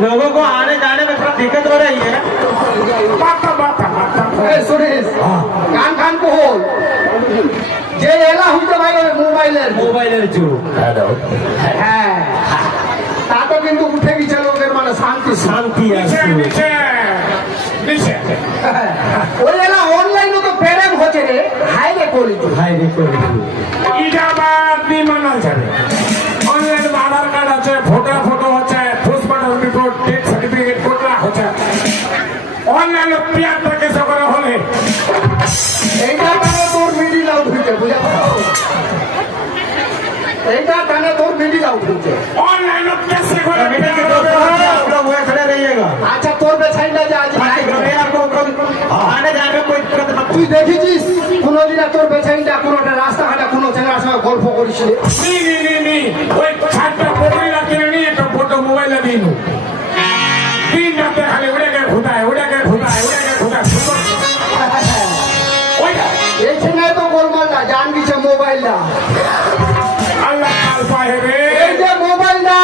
लोगों को आने जाने में थोड़ा दिक्कत हो रही है। গান গান কহল যে এলা হইতে ভাই মোবাইলের যুগ। হ্যাঁ তা তো কিন্তু উঠে গেছে লোকের মানে শান্তি শান্তি ওই এলা অনলাইনে তো প্রেম হচ্ছে রে হাইরে করি এটা আবার বিমান আছে অনলাইন আধার কার্ড আছে ফটো আছে postmortem report death certificate Kotla হচ্ছে অনলাইন পিয়ার থেকে সকালে হলে এইটা মানে তোর মিডিল আউট হইছে বুঝা এইটা মানে তোর মিডিল আউট হইছে ऑनलाइन कैसे করে खड़े रहिएगा। আচ্ছা তোর বেছাইটা যে আজ आने जाने में कोई दिक्कत मत। তুই দেখেছিস কোনদিন তোর বেছাইটা কোনটা রাস্তাঘাটে কোনো ছেলের সঙ্গে গল্প করিস নি ওই ছাত্র পড়ে রাখতে নি একটা ফটো মোবাইলে দিন দিন রাতে খালি উড়ে গেছে ঘুটায় ওইটা এই সময় তো গোলমাল না জান গেছে মোবাইলটা আল্লাহ কাল পায় রে এই যে মোবাইলটা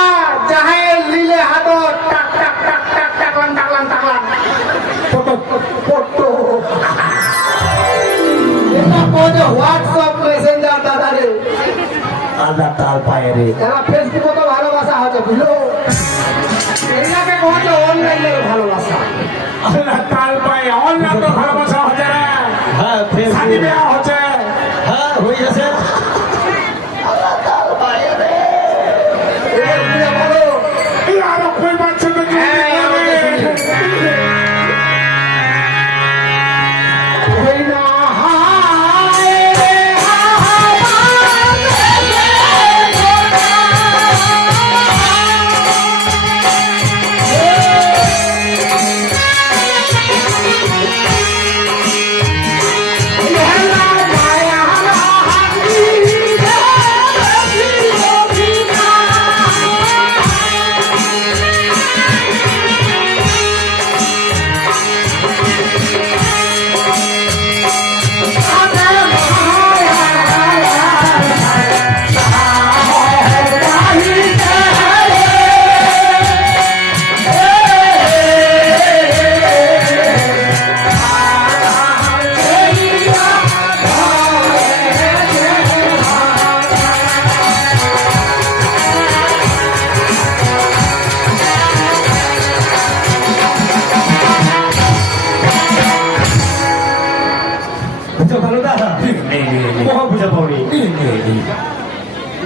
চাহে লিলে হাত টাক টাক টাক টাক টাকলান ফটো এটা কোন হোয়াটসঅ্যাপ মেসেঞ্জার দাদা রে আল্লাহ তাল পায়ে রে এরা ফেসবুকে তো ভালোবাসা হচ্ছে বুঝলো এইটাকে কোন অনলাইনের ভালোবাসা আল্লাহ কাল পায় অনলাইন তো ভালোবাসা হচ্ছে রে হ্যাঁ শাদি বিয়া হচ্ছে হ্যাঁ হয়ে গেছে আল্লাহ তাল পায়ে রে বলো আর কোই বাচ্চা তো ওই না হায় রে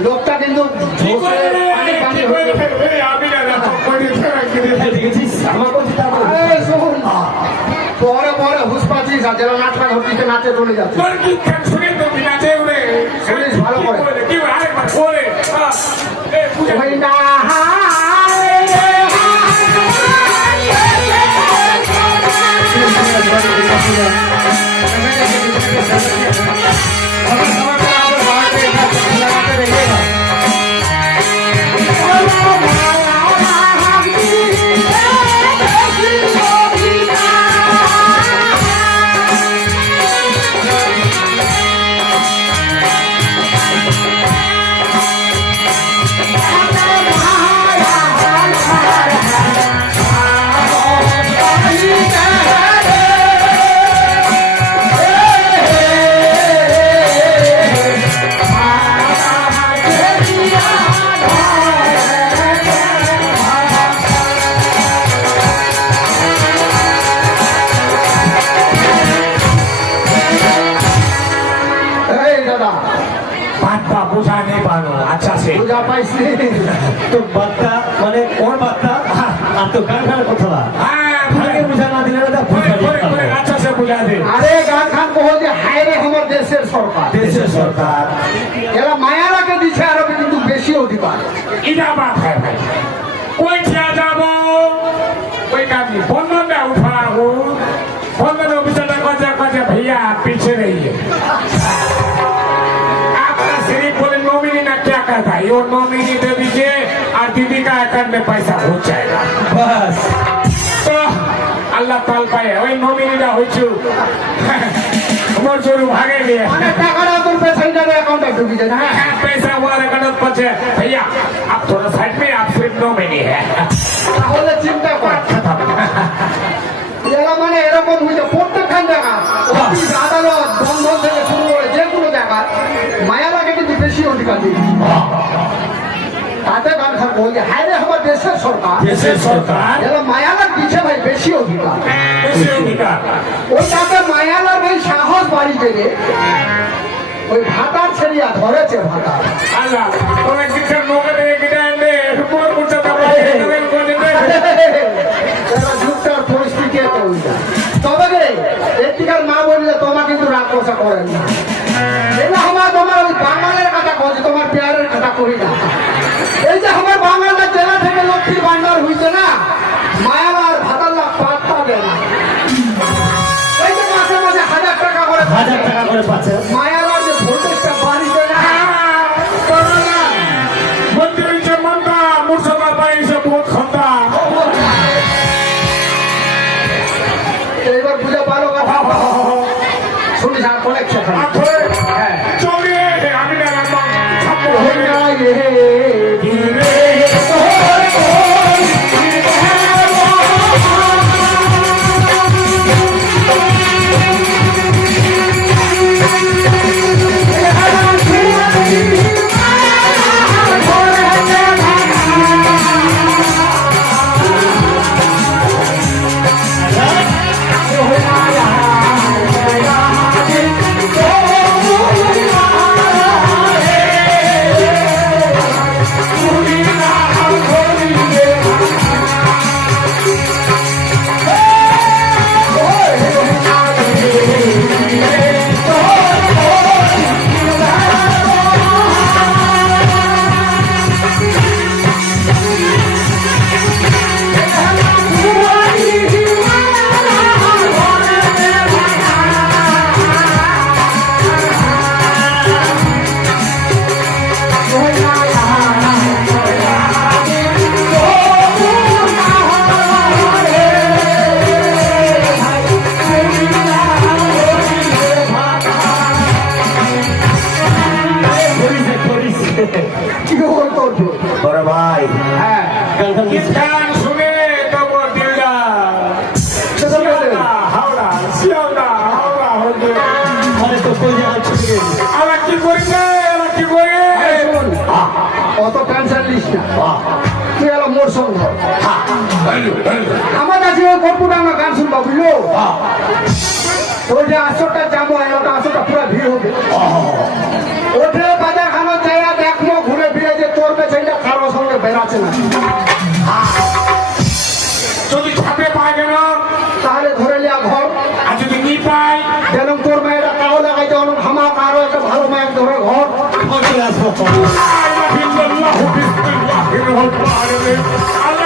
লোকটা কিন্তু পরে পরে হুস পাচ্ছিস আর যারা নাচ গান হচ্ছে নাচে চলে যাচ্ছে পুলিশ ভালো করে ওই না দাদা বার্তা বোঝা নেই পানো আচ্ছা সে বুঝা পাইছি তো বার্তা মানে ওর বার্তা আর তো গান খানের কথা হ্যাঁ ভাগে বুঝা না দিলে না আচ্ছা সে বুঝা দে আরে গান খান কহো যে হায় রে আমার দেশের সরকার দেশের সরকার এরা মায়ারাকে দিচ্ছে আরো কিন্তু বেশি অধিকার ইটা বাত হ্যাঁ ভাই कोई क्या जाबो कोई काम नहीं बंधन में उठाओ बंधन में बेचारा कजा भैया आप पीछे रहिए आपका सिर्फ बोले नॉमिनी ना क्या करता है ये नॉमिनी दे दीजिए और दीदी का अकाउंट में पैसा हो जाएगा বাস तो अल्लाह ताल पाए वही नॉमिनी ना हो चु मोर चोरू भागे लिए মানে টাকাটা তোর পেছাইটারে অ্যাকাউন্টে ঢুকি যায় না হ্যাঁ पैसा हमारे अकाउंट पचे भैया आप थोड़ा साइड में आप सिर्फ नॉमिनी है তাহলে চিন্তা কর এরা মানে এরকম হইছে প্রত্যেকখান জায়গা অফিস আদালত বন্ধন থেকে শুরু করে যে কোনো জায়গা মায়ারাকে কিন্তু বেশি অধিকার দিচ্ছে তাতে গান খান বলছে হায় রে আমার দেশের সরকার দেশের সরকার এরা মায়ালার দিচ্ছে ভাই বেশি অধিকার বেশি অধিকার ওই তাতে মায়ালার ভাই সাহস বাড়ি পেরে ওই ভাতার ছেড়িয়া ধরেছে ভাতার আল্লাহ তোমরা কিছু নৌকা থেকে গিয়ে এনে উপর উঠতে পারবে এরা যুগটার পরিস্থিতি এত উল্টা তবে রে এদিকার না বললে তোমার কিন্তু রাগ বসা করেন না এটা আমার তোমার ওই বাঙালের কথা কছে তোমার পেয়ারের কথা করি না এই যে আমার বাঙালের জেলা থেকে লক্ষ্মীর ভান্ডার হইছে না মায়ালার ভাতার লাখ পাত্তা দেয় না এই যে মাসে মাসে 1000 টাকা করে 1000 টাকা করে পাচ্ছে মায়ালার যে ভোল্টেজটা বাড়িতে না मंदिर से मनता मुर्शिदाबाद से बहुत खंता এইবার বুঝে পারো কথা শুনিস আর কনেকশন আথরে চলিয়ে আমি না রাখলাম ছাত্র হয়ে ধীরে কি বলতো বড় ভাই হ্যাঁ গান খান গান শুনে তবু দিলটা শিয়ালদা হাওড়া শিয়ালদা হাওড়া হতে মানে তো কই জায়গা ছুটে গেছে আলা কি করিছে আলা কি করে অত টেনশন লিস না তুই এলো মোর সঙ্গে আমার কাছে ওই গল্পটা আমার গান শুনবা বুঝলো তোর যে আসরটা যাবো ওটা আসরটা পুরো ভিড় হবে ওঠে বাজার খানো জায়গা দেখবো ঘুরে ফিরে যে তোর পেছনটা কারোর সঙ্গে বেড়াচ্ছে না যদি ছাপে পায় গেল তাহলে ধরে লিয়া ঘর আর যদি নি পাই যেন তোর মেয়েরা কাউ লাগাইতে অনেক হামা কারো একটা ভালো মায়ের ধরে ঘর চলে আসবো আল্লাহ বিসমিল্লাহ বিসমিল্লাহির রহমানির রহিম